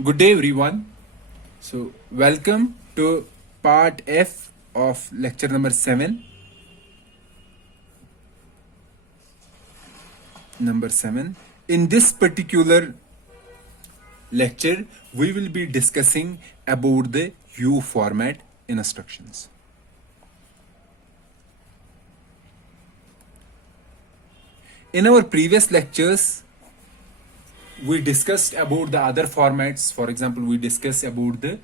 Good day, everyone. So, welcome to part F of lecture number 7. In this particular lecture, we will be discussing about the U format instructions. In our previous lectures, we discussed about the other formats. For example, we discussed about the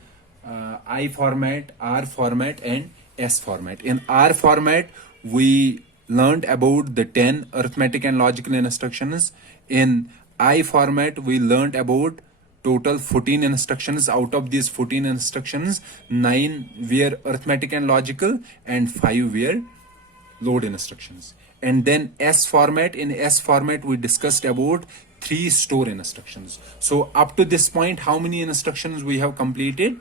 I format, R format, and S format. In R format, we learned about the 10 arithmetic and logical instructions. In I format, we learned about total 14 instructions. Out of these 14 instructions, 9 were arithmetic and logical, and 5 were load instructions. And then S format, in S format we discussed about 3 store instructions. So up to this point, how many instructions we have completed?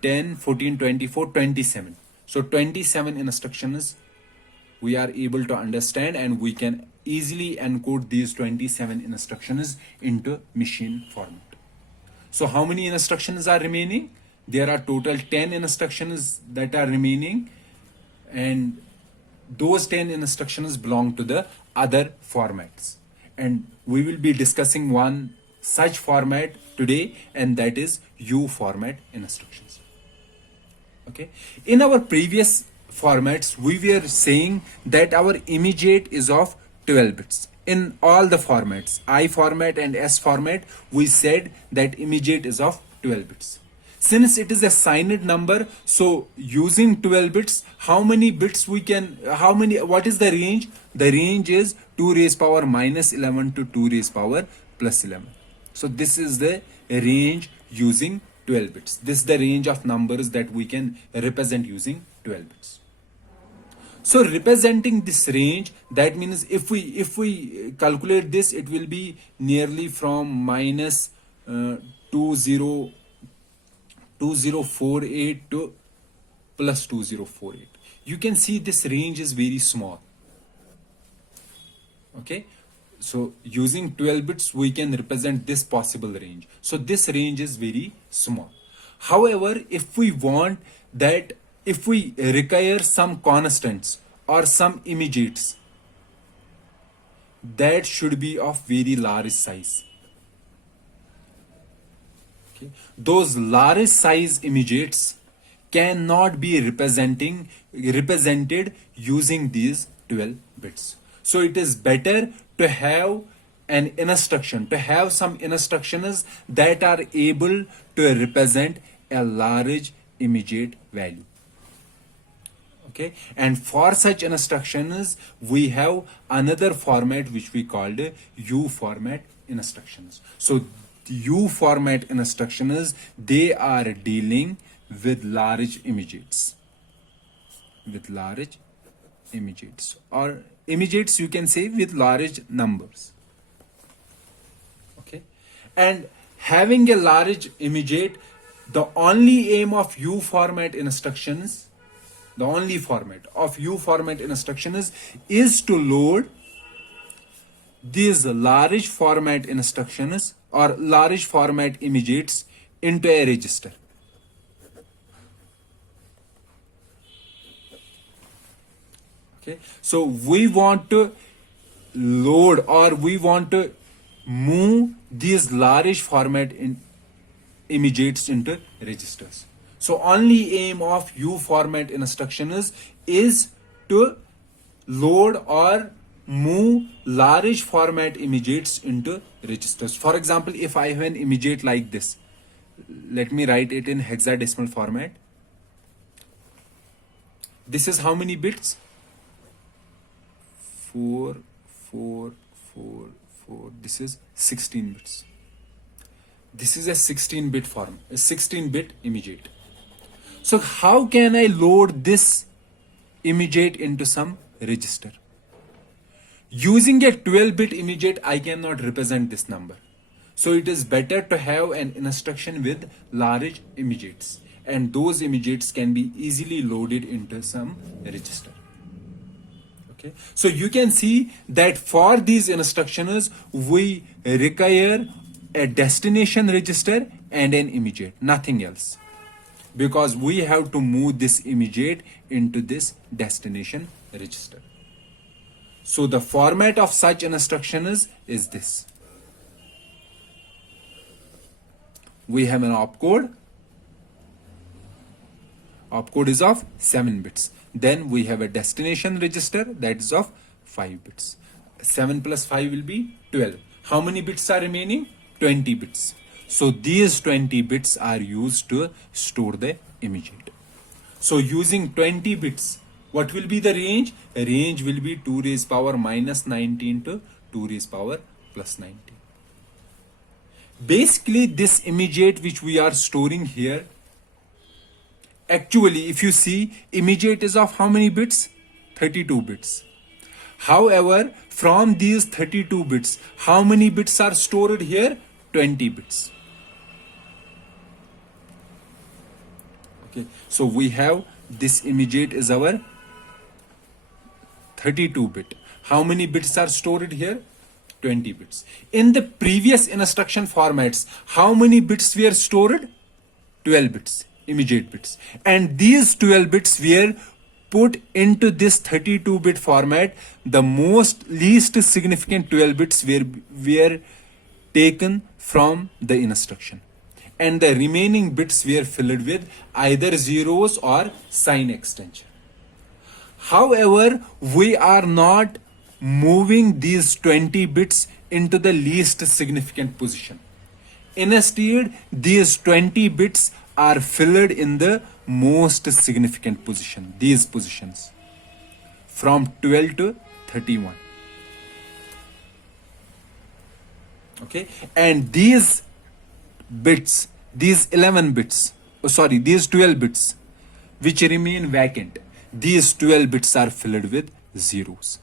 10, 14, 24, 27. So 27 instructions we are able to understand, and we can easily encode these 27 instructions into machine format. So how many instructions are remaining? There are total 10 instructions that are remaining, and those 10 instructions belong to the other formats. And we will be discussing one such format today, and that is U format instructions. Okay. In our previous formats, we were saying that our immediate is of 12 bits. In all the formats, I format and S format, we said that immediate is of 12 bits. Since it is a signed number, so using 12 bits, how many bits we can, what is the range? The range is 2 raised power minus 11 to 2 raised power plus 11. So this is the range using 12 bits. This is the range of numbers that we can represent using 12 bits. So representing this range, that means if we calculate this, it will be nearly from minus 2048 to plus 2048. You can see this range is very small. Okay, so using 12 bits we can represent this possible range. So this range is very small. However, if we want that, if we require some constants or some immediates, that should be of very large size. Okay. Those large size immediates cannot be represented using these 12 bits. So it is better to have an instruction, to have some instructions that are able to represent a large immediate value. Okay, and for such instructions we have another format which we called U format instructions. So U format instructions, they are dealing with large immediates, or immediates you can say with large numbers. Okay, and having a large immediate, the only aim of U format instructions, the only format of U format instructions is to load these large format instructions or large format immediates into a register. Okay, so we want to load or we want to move these large format immediates into registers. So only aim of U format instructions is to load or move large format immediates into registers. For example, if I have an immediate like this, let me write it in hexadecimal format. This is how many bits? 4, 4, 4, 4. This is 16 bits. This is a 16-bit form, a 16-bit immediate. So how can I load this immediate into some register? Using a 12-bit immediate, I cannot represent this number. So it is better to have an instruction with large immediates, and those immediates can be easily loaded into some register. Okay, so you can see that for these instructions we require a destination register and an immediate, nothing else, because we have to move this immediate into this destination register. So the format of such an instruction is this. We have an opcode. Opcode is of 7 bits. Then we have a destination register that is of 5 bits. 7 plus 5 will be 12. How many bits are remaining? 20 bits. So these 20 bits are used to store the immediate. So using 20 bits, what will be the range? Range will be 2 raised power minus 19 to 2 raised power plus 19. Basically, this immediate which we are storing here, actually, if you see, immediate is of how many bits? 32 bits. However, from these 32 bits, how many bits are stored here? 20 bits. Okay, so we have this immediate is our 32 bit. How many bits are stored here? 20 bits. In the previous instruction formats, how many bits were stored? 12 bits, immediate bits. And these 12 bits were put into this 32-bit format. The least significant 12 bits were taken from the instruction. And the remaining bits were filled with either zeros or sign extension. However, we are not moving these 20 bits into the least significant position. Instead, these 20 bits are filled in the most significant position, these positions, from 12 to 31. Okay, and these bits, these 11 bits, these 12 bits, which remain vacant, these 12 bits are filled with zeros.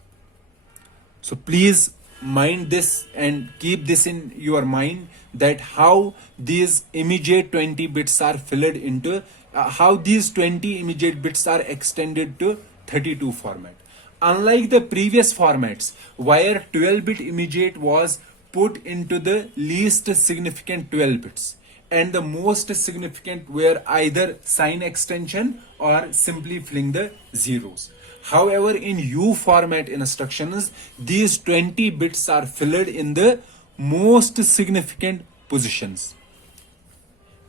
So please mind this and keep this in your mind, that how these immediate 20 bits are filled into, how these 20 immediate bits are extended to 32 format. Unlike the previous formats, where 12-bit immediate was put into the least significant 12 bits, and the most significant were either sign extension or simply filling the zeros. However, in U format instructions, these 20 bits are filled in the most significant positions,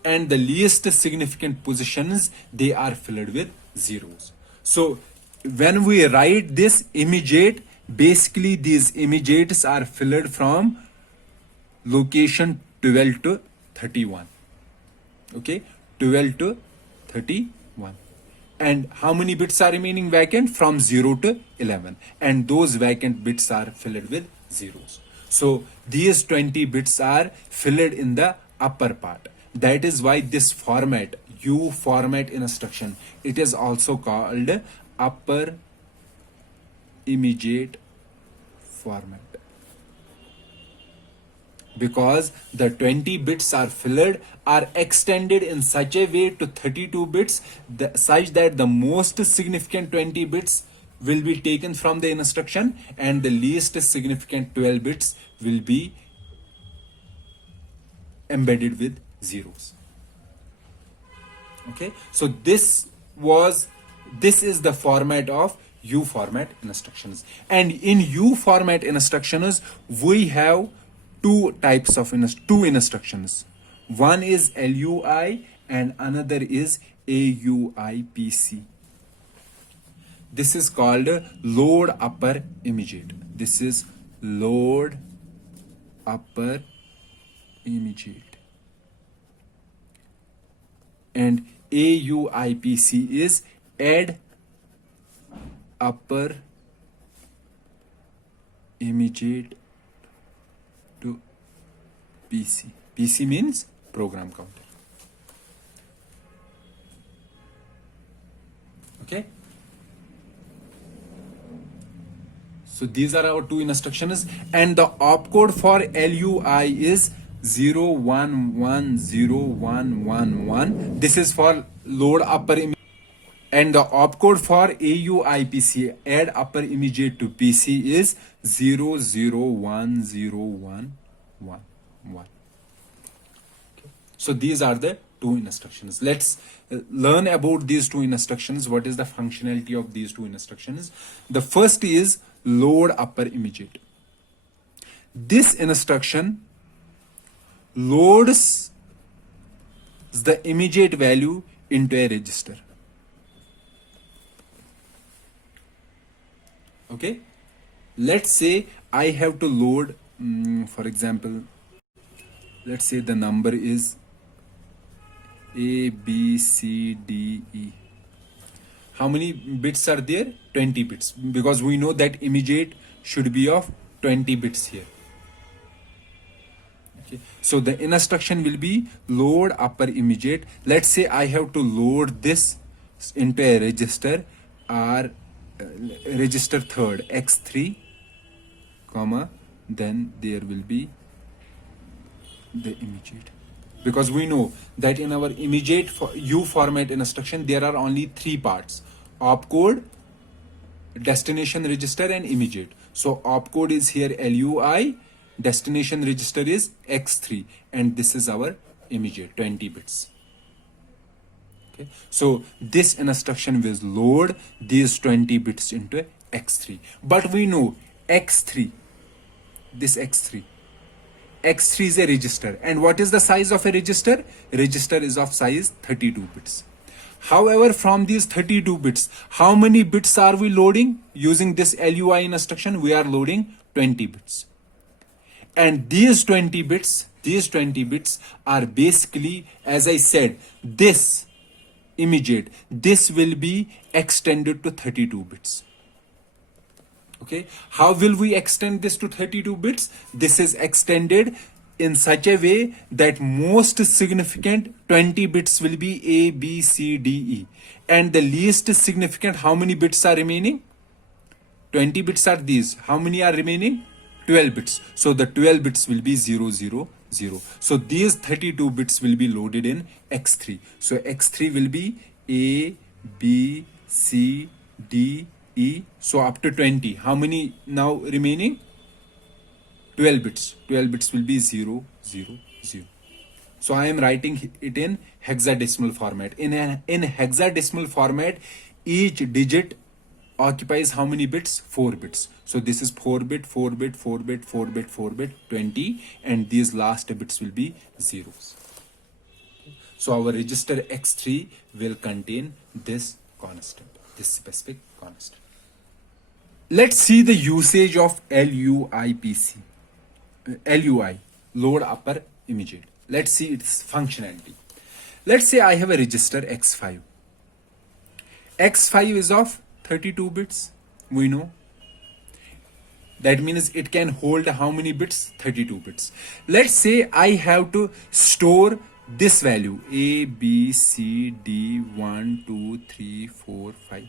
and the least significant positions, they are filled with zeros. So when we write this immediate, basically these immediates are filled from location 12 to 31. Okay, 12 to 31. And how many bits are remaining vacant? From 0 to 11. And those vacant bits are filled with zeros. So these 20 bits are filled in the upper part. That is why this format, U format instruction, it is also called upper immediate format, because the 20 bits are filled, are extended in such a way to 32 bits, such that the most significant 20 bits will be taken from the instruction and the least significant 12 bits will be embedded with zeros. Okay, so this is the format of U format instructions. And in U format instructions, we have two types of two instructions. One is LUI and another is AUIPC. This is called load upper immediate. This is load upper immediate. And AUIPC is add upper immediate to PC. PC means program counter. Okay. So these are our two instructions, and the opcode for LUI is 011011. This is for load upper immediate. And the opcode for AUIPC, add upper immediate to PC, is 001011. So these are the two instructions. Let's learn about these two instructions. What is the functionality of these two instructions? The first is load upper immediate. This instruction loads the immediate value into a register. Okay, let's say I have to load, for example, let's say the number is A, B, C, D, E. How many bits are there? 20 bits, because we know that immediate should be of 20 bits here. Okay, so the instruction will be load upper immediate. Let's say I have to load this into a register or register third x3, comma, then there will be the immediate, because we know that in our immediate U format instruction there are only three parts: opcode, destination register, and immediate. So opcode is here LUI, destination register is x3, and this is our immediate 20 bits. Okay, so this instruction will load these 20 bits into x3. But we know x3, this x3 is a register, and what is the size of a register? Register is of size 32 bits. However, from these 32 bits, how many bits are we loading? Using this LUI instruction, we are loading 20 bits. And these 20 bits are basically, as I said, this immediate, this will be extended to 32 bits. Okay, how will we extend this to 32 bits? This is extended in such a way that most significant 20 bits will be A, B, C, D, E, and the least significant, how many bits are remaining? 20 bits are these. How many are remaining? 12 bits. So the 12 bits will be 0, 0, 0. So these 32 bits will be loaded in x3. So x3 will be A, B, C, D, E. So up to 20. How many now remaining? 12 bits. 12 bits will be 0, 0, 0. So I am writing it in hexadecimal format. In hexadecimal format, each digit occupies how many bits? 4 bits. So this is 4 bit, 4 bit, 4 bit, 4 bit, 4 bit, 20, and these last bits will be zeros. So our register x3 will contain this constant, this specific constant. Let's see the usage of LUIPC. LUI, load upper immediate. Let's see its functionality. Let's say I have a register x5. X5 is of 32 bits, we know. That means it can hold how many bits? 32 bits. Let's say I have to store this value A, B, C, D, 1, 2, 3, 4, 5.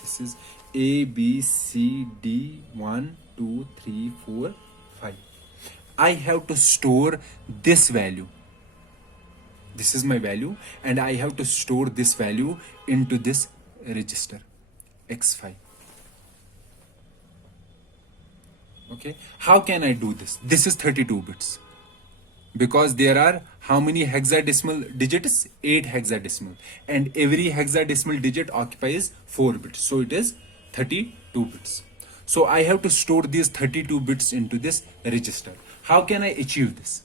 This is A, B, C, D, 1, 2, 3, 4, 5. I have to store this value. This is my value, and I have to store this value into this register x5. Okay, how can I do this? This is 32 bits, because there are how many hexadecimal digits? 8 hexadecimal, and every hexadecimal digit occupies 4 bits, so it is 32 bits. So I have to store these 32 bits into this register. How can I achieve this?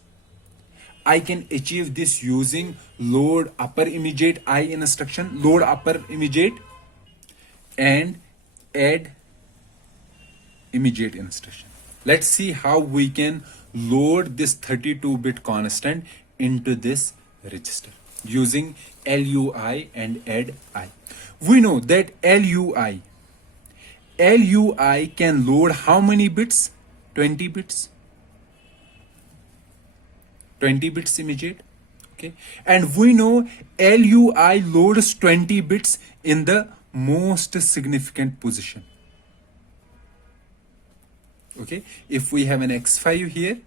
I can achieve this using load upper immediate I instruction, load upper immediate, and add immediate instruction. Let's see how we can load this 32-bit constant into this register using LUI and add I. We know that LUI can load how many bits? 20 bits. 20 bits immediate. Okay, and we know LUI loads 20 bits in the most significant position. Okay, if we have an x5 here,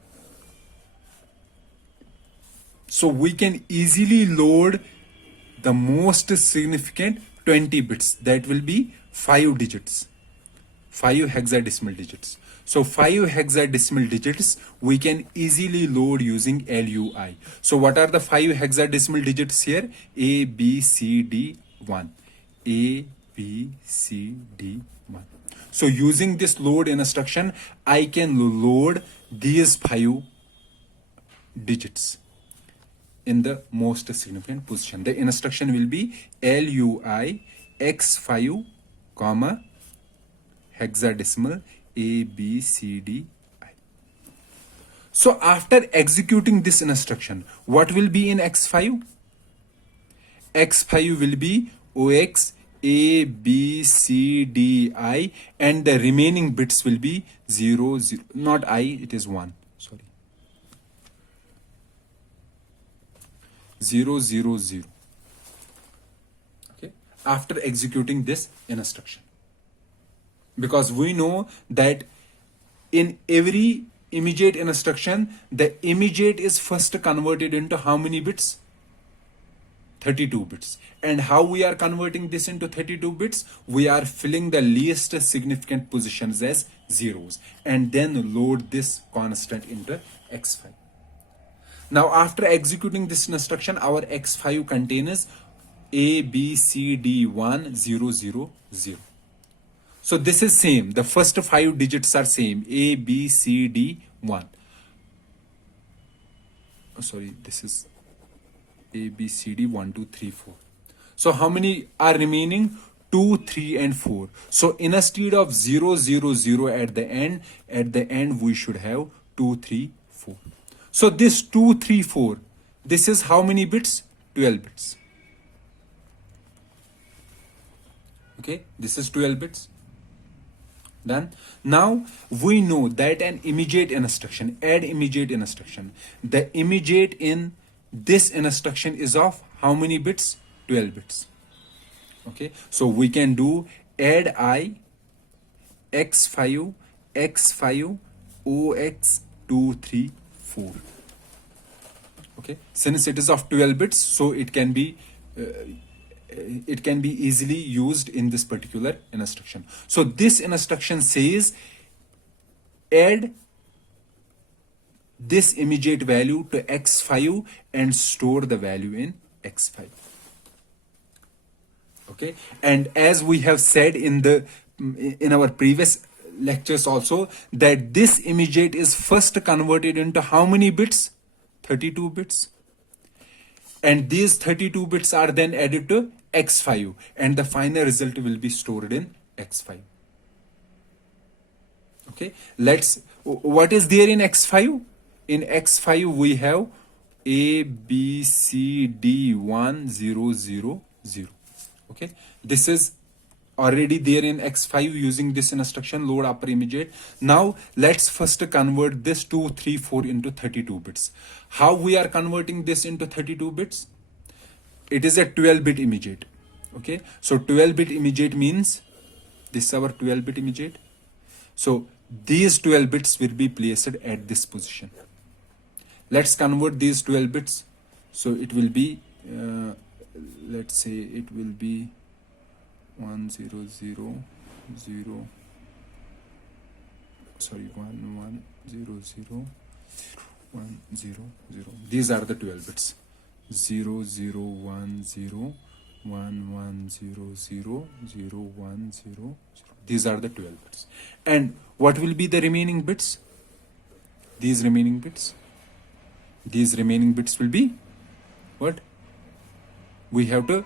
so we can easily load the most significant 20 bits. That will be 5 digits, 5 hexadecimal digits. So 5 hexadecimal digits we can easily load using LUI. So what are the 5 hexadecimal digits here? A, B, C, D, 1. A, B, C, D, 1. So using this load instruction, I can load these 5 digits in the most significant position. The instruction will be LUI X5, comma, hexadecimal A, B, C, D, I. So after executing this instruction, what will be in X5? X5 will be OX A, B, C, D, I, and the remaining bits will be 0, 0, not I, it is 1, sorry. 0, 0, 0. Okay, after executing this instruction. Because we know that in every immediate instruction, the immediate is first converted into how many bits? 32 bits. And how we are converting this into 32 bits? We are filling the least significant positions as zeros and then load this constant into X5. Now after executing this instruction, our X5 contains A, B, C, D, 1, 0, 0, 0. So this is same. The first 5 digits are same. A, B, C, D, 1. Oh, sorry, this is A, B, C, D, 1, 2, 3, 4. So how many are remaining? 2, 3, and 4. So instead of 0, 0, 0 at the end we should have 2, 3, 4. So this 2, 3, 4, this is how many bits? 12 bits. Okay, this is 12 bits. Done. Now we know that an immediate instruction, add immediate instruction, the immediate in this instruction is of how many bits? 12 bits. Okay, so we can do add I X5 X5 OX 2, 3, 4. Okay, since it is of 12 bits, so it can be easily used in this particular instruction. So this instruction says add this immediate value to X5 and store the value in X5. Okay, and as we have said in our previous lectures also, that this immediate is first converted into how many bits? 32 bits. And these 32 bits are then added to X5 and the final result will be stored in X5. Okay, what is there in X5? In X5 we have A, B, C, D, 1, 0, 0, 0. Okay, this is already there in X5 using this instruction load upper immediate. Now let's first convert this 2, 3, 4 into 32 bits. How we are converting this into 32 bits? It is a 12-bit immediate. Okay, so 12-bit immediate means this is our 12-bit immediate. So these 12 bits will be placed at this position. Let's convert these 12 bits. So it will be let's say it will be 1, 0, 0, 0, sorry, 1, 1, 0, 0, 1, 0, 0. These are the 12 bits. 0, 0, 1, 0, 1, 1, 0, 0, 0, 1, 0, 0. These are the 12 bits. And what will be the remaining bits? These remaining bits. These remaining bits will be what? We have to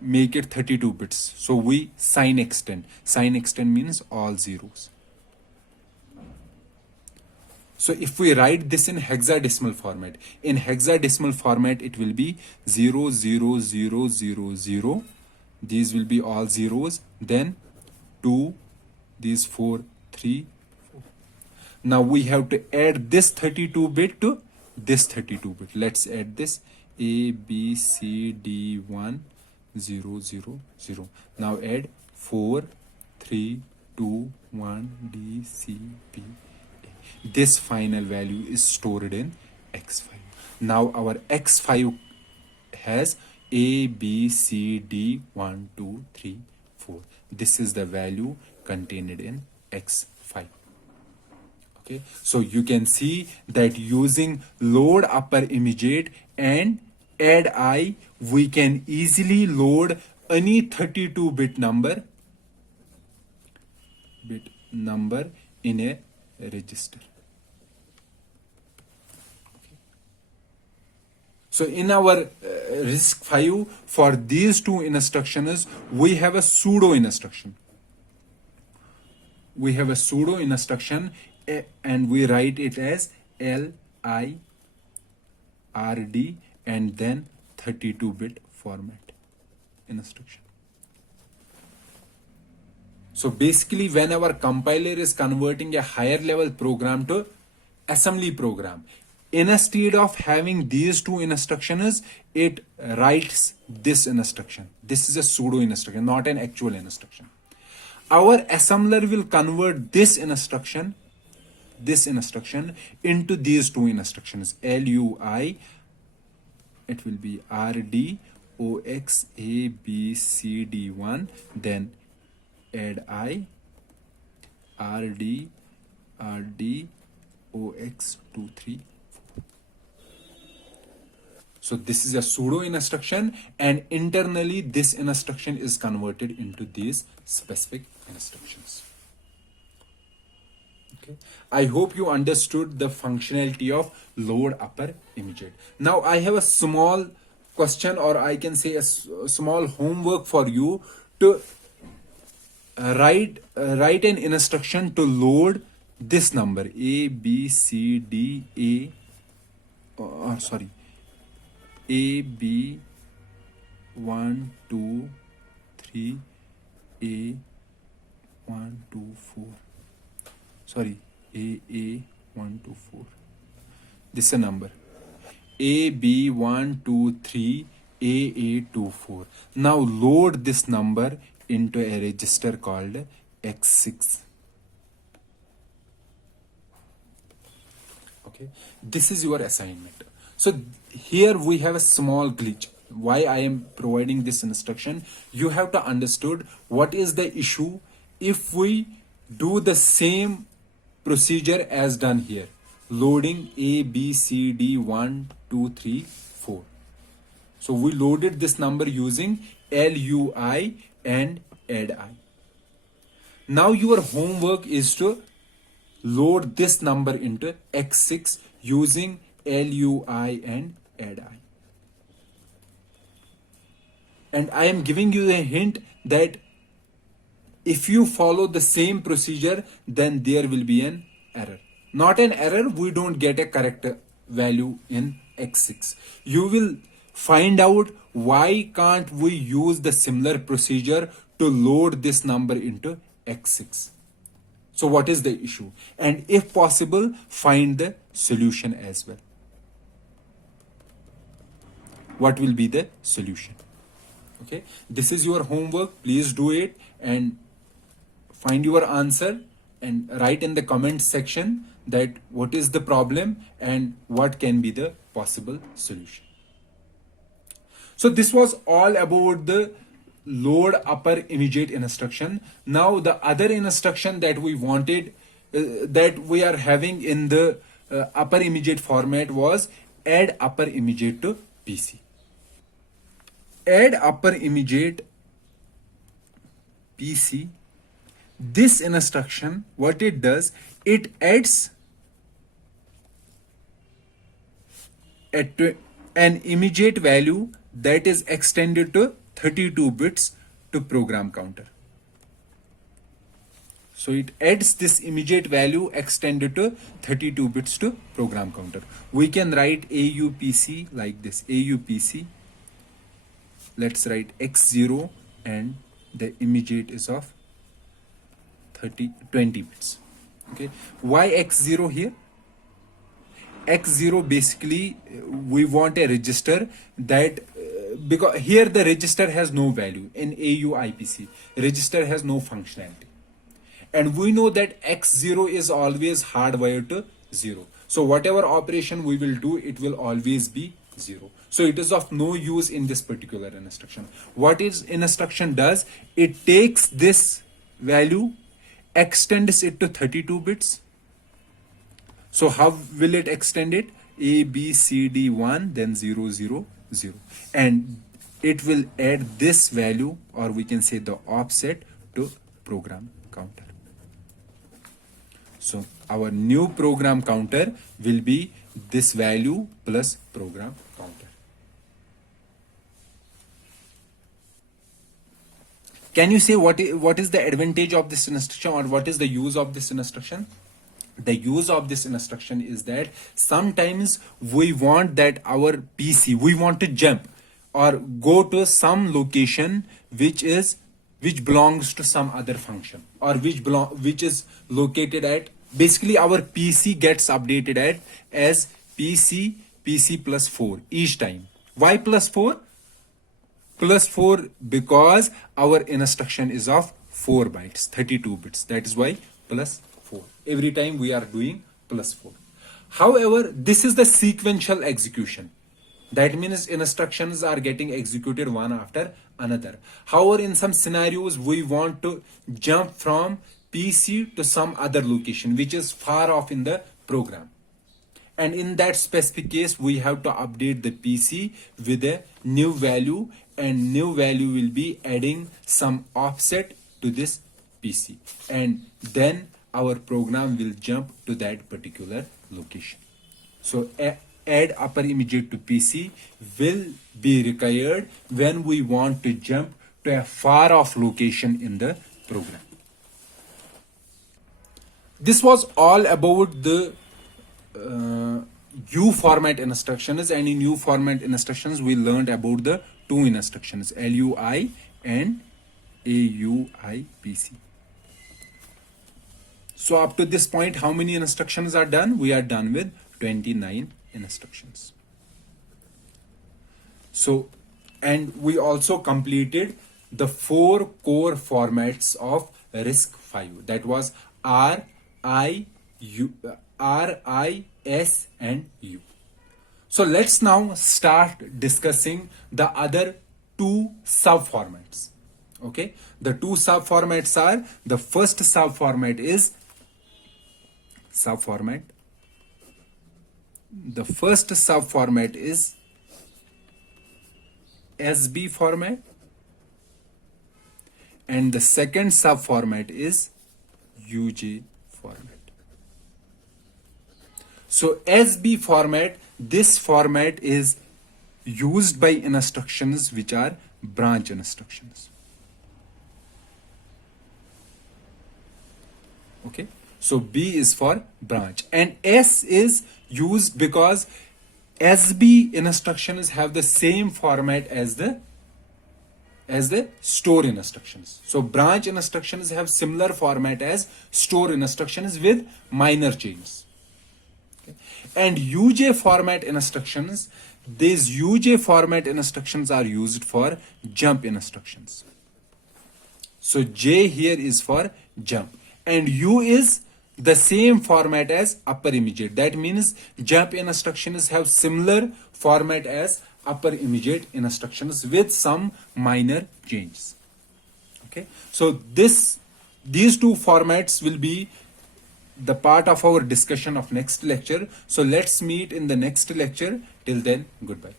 make it 32 bits. So we sign extend. Sign extend means all zeros. So if we write this in hexadecimal format, it will be 0, 0, 0, 0, 0. These will be all zeros. Then 2, these 4, 3, 4. Now we have to add this 32 bit to this 32 bit. Let's add this A, B, C, D, 1, 0, 0, 0. Now add 4, 3, 2, 1, D, C, B. This final value is stored in X5. Now our X5 has A, B, C, D, 1, 2, 3, 4. This is the value contained in X5. Okay, so you can see that using load upper immediate and add I, we can easily load any 32-bit number in a register. So in our RISC-V U, for these two instructions, we have a pseudo instruction. We have a pseudo instruction and we write it as LIRD and then 32-bit format instruction. So basically, when our compiler is converting a higher level program to assembly program, instead of having these two instructions, it writes this instruction. This is a pseudo instruction, not an actual instruction. Our assembler will convert this instruction into these two instructions, LUI, it will be RDOXABCD1, then add I, RDOX234. So this is a pseudo instruction, and internally this instruction is converted into these specific instructions. Okay, I hope you understood the functionality of load upper immediate. Now I have a small question, or I can say a small homework for you to write an instruction to load this number A, B, C, D, A, B, 1, 2, 3, A, 1, 2, 4. Sorry, A, 1, 2, 4. This is a number. A, B, 1, 2, 3, A, 2, 4. Now load this number into a register called X6. Okay, this is your assignment. So here we have a small glitch. Why I am providing this instruction? You have to understood what is the issue if we do the same procedure as done here. Loading A, B, C, D, 1, 2, 3, 4. So we loaded this number using LUI and add I. Now your homework is to load this number into X6 using LUI and add I. And I am giving you a hint that if you follow the same procedure, then there will be an error. Not an error, we don't get a correct value in X6. You will find out why can't we use the similar procedure to load this number into X6. So what is the issue? And if possible, find the solution as well. What will be the solution? Okay, this is your homework. Please do it and find your answer and write in the comment section that what is the problem and what can be the possible solution. So this was all about the load upper immediate instruction. Now the other instruction that we wanted that we are having in the upper immediate format was add upper immediate to PC. Add upper immediate PC. This instruction, what it does, it adds an immediate value that is extended to 32 bits to program counter. So it adds this immediate value extended to 32 bits to program counter. We can write AUPC like this, AUPC. Let's write X0 and the immediate is of 20 bits. Okay, why X0 here? X0 basically we want a register that because here the register has no value. In AUIPC register has no functionality, and we know that X0 is always hardwired to 0. So whatever operation we will do, it will always be 0. So it is of no use in this particular instruction. What is instruction does, it takes this value, extends it to 32 bits So how will it extend it? A, B, C, D 1, then 0, 0, 0. And it will add this value, or we can say the offset, to program counter. So our new program counter will be this value plus program counter. Can you say what is the advantage of this instruction, or what is the use of this instruction? The use of this instruction is that sometimes we want that our PC, we want to jump or go to some location which belongs to some other function, or which is located at, basically our PC gets updated at as PC plus 4 each time. Why plus 4? Plus 4 because our instruction is of 4 bytes, 32 bits. That is why plus 4. Every time we are doing plus 4. However, this is the sequential execution. That means instructions are getting executed one after another. However, in some scenarios, we want to jump from PC to some other location which is far off in the program. And in that specific case, we have to update the PC with a new value, and new value will be adding some offset to this PC. And then our program will jump to that particular location. So add upper immediate to PC will be required when we want to jump to a far off location in the program. This was all about the U format instructions, and in U format instructions we learned about the two instructions, LUI and AUIPC. So up to this point, how many instructions are done? We are done with 29 instructions. So, and we also completed the 4 core formats of RISC-V U. That was R, I, S and U. So let's now start discussing the other 2 subformats. Okay, the 2 subformats are, the first subformat is the first subformat is SB format, and the second subformat is UJ format. So SB format, this format is used by instructions which are branch instructions. Okay, so B is for branch, and S is used because SB instructions have the same format as the store instructions. So branch instructions have similar format as store instructions with minor changes. Okay. And UJ format instructions, these UJ format instructions are used for jump instructions. So J here is for jump, and U is the same format as upper immediate. That means jump instructions have similar format as upper immediate instructions with some minor changes. Okay, so these 2 formats will be the part of our discussion of next lecture. So let's meet in the next lecture. Till then, goodbye.